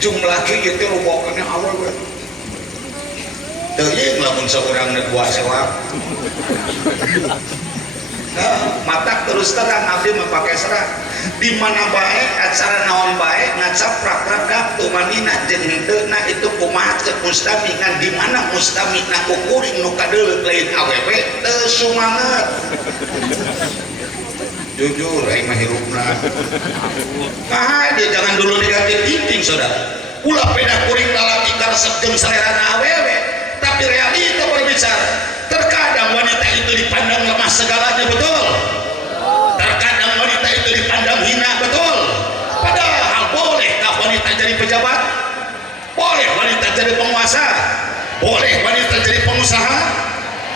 jumlah gitu rupoknya awal teuing lamun seorang nedua sewa matak terus terang abdi memakai serang di mana baik acara naon baik ngacaprak ragap tuh manina jeung henteu itu kumaha teu mustamikan di mana mustamina kukuring nu kadeuleuh lain awewe teu sumanget jujur aing mah hirupna dia jangan dulu negatif thinking saudara ulah beda kuring lalaki karesep jeung salerana awewe tapi realita berbicara terkadang wanita itu dipandang lemah segalanya betul terkadang wanita itu dipandang hina betul padahal bolehkah wanita jadi pejabat boleh wanita jadi penguasa boleh wanita jadi pengusaha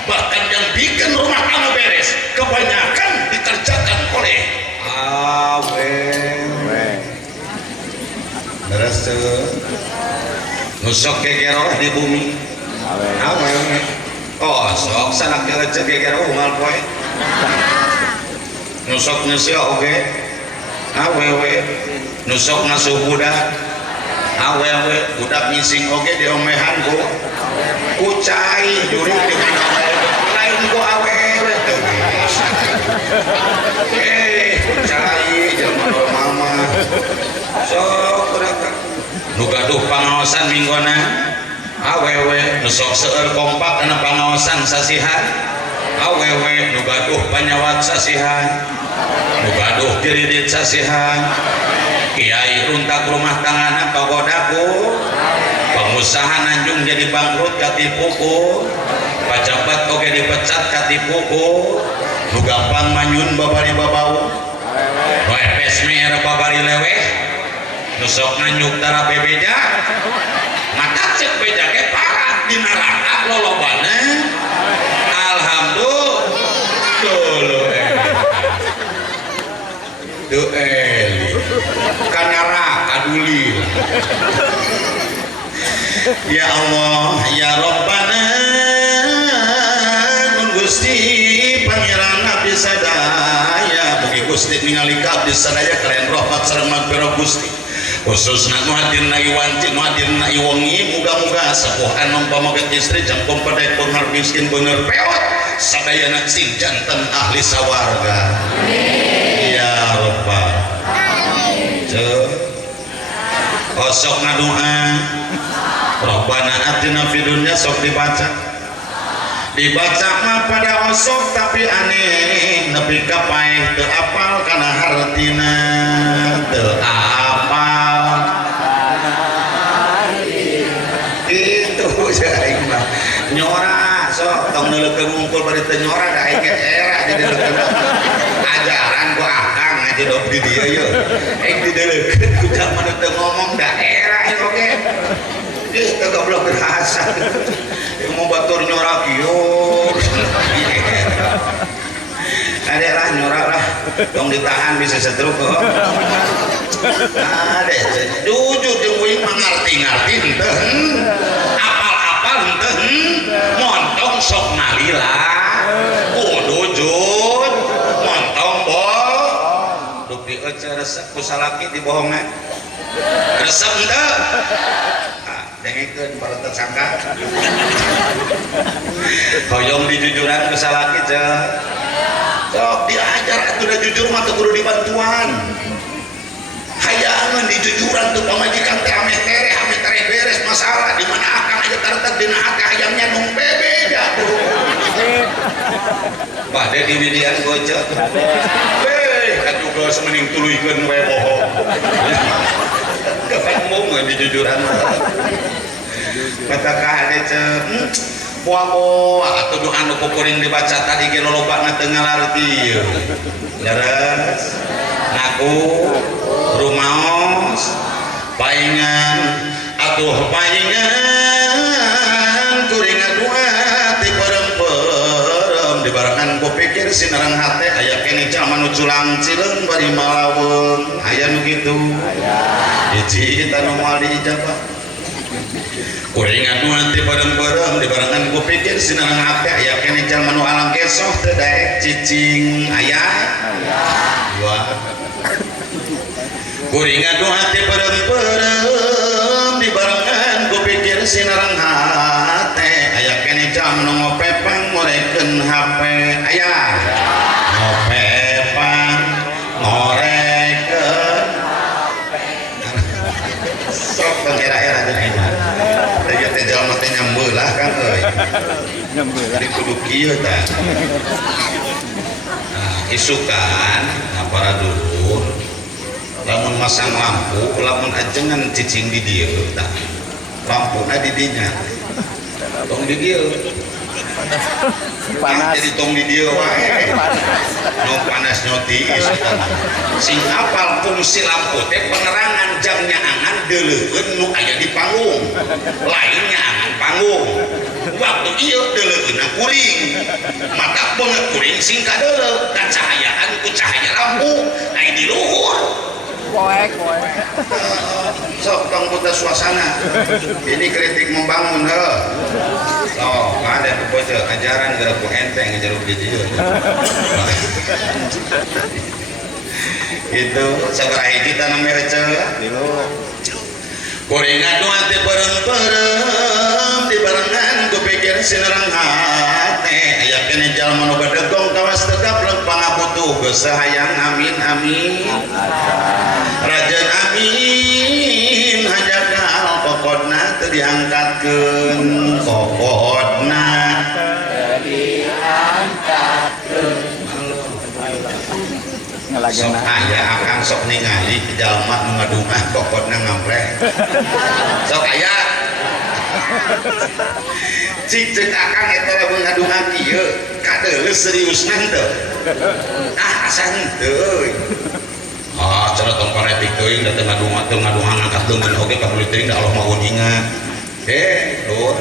bahkan yang bikin rumah tangga beres kebanyakan dikerjakan oleh awewe beres nusok kegeroh di bumi awewe oh sok sanak kerja kegeroh ungal poe nusok ngesio oke awewe nusok ngasuh budak awewe budak ngising oke diomehan ku kucai juri di mana lain ku awewe kucai jaman mama sok berapa nu gaduh pangaosan minggona awewe nusok seueur kompak kana pangaosan sasihan awewe nu gaduh panyawat sasihan nu gaduh diridit sasihan kiai runtak rumah tanggana pagodaku pengusaha nanjung jadi bangkrut katipuku pajabat oge dipecat katipuku nu gampang manyun babari babau nu epes mer babari leweh nu sok nanyuk tara bebeja mata cek beja ge parat di neraka lolobana alhamdulillah tuh eli kanara kaduli ya Allah ya Rabbana nun Gusti pangeran abdi sadaya bagi Gusti ningali ka abdi sadaya kalian rahmat sareng magfirah Gusti khususna nu hadirna iwanci nu hadirna iwengi muga-muga sapuhan mempamaget istri jangkung padai pengar miskin bener peot sadayana sing janten ahli sawarga amin ya Rabbal kosok ngadoa Rabbana atina fid dunya sok dibaca mah pada osok tapi aneh nepi ka paeh teu apal kana hartina teu apal itu aing mah nyora sok tong neulekeun ngungkul bari teu nyora da aing era di neulekeun ajaran ku akang aja dok di dia yeuh aing di neulekeun ku jaman teu ngomong daerah oke itu goblok berasa mau batur nyorak yuk ada lah nyorak lah dong ditahan bisa setruk kok ada jujur jengwing mengerti-ngerti ente apal-apal ente montong sok nalila jujur montong bol dupi ece resep kusalaki dibohongan resep ente dengekeun para tersangka hoyong dijujuran ke salaki sok diajar atuh da jujur mah teu kudu dibantuan hayangan dijujuran tuh pamajikan teh ame tere beres masalah di mana akang aja tartek dina akang hayangnya nung bebeda bade di widian gojek kan juga semening tuluykeun we bohong ngomong dijujuran kata kahade cek poa atau doa nu kukuring dibaca tadi ge lolobana teu ngalarti leres ngaku rumaos paingan atuh paingan kuring ngadua ti perem-perem dibarengan ku pikir sinarang hate aya kene jaman nu culang cileung bari malaweung aya nu kitu hiji kita nu moal diijabah kuring ngaduan ti bareng-bareng dibarengan ku pikir sinarang hate aya kene jaman nu alang kesoh teu daek cicing aya dua kuring ngaduan ti bareng-bareng sok pengera-era jeung enak teh teh jalma teh nyambelah kan euy nyambelah kudu kieu tah nah isukan para dulur lamun masang lampu lamun ajengan cicing di dieu tah lampuna di dinya tong di dieu panas jadi tong di dieu wae nu panas nyoti sing apal fungsi lampu teh penerangan jam nyaangan deuleueun nu aya di panggung lain nyaangan panggung waktu ieu deuleueunna kuring maka beungeut kuring sing kadeuleu kacahayaan ku cahaya lampu aya di luhur Koek. Sok tong putar suasana ini kritik membangun so ada kepoce ajaran gerak ku enteng ngejaruk di dieu itu sabaraha hiji tanam merece kuring atuh teh bareng-bareng dibarengan ku pikir sinerang hate aya keneh jalma nu badegong kawas tegap leung pangabutuh geus sahayang amin amin Rajan amin hajakal kokodna teu diangkatkeun kokodna sok aya akang sok ningali jalma nu ngadungah kokodna ngampreh sok aya cik cek akang eta lamun ngadungah kieu kadeuleu seriusna teu asa henteu cara tong paretik teuing da teu ngadungan angkat leungeun oge ka politik da Allah mah ingat lur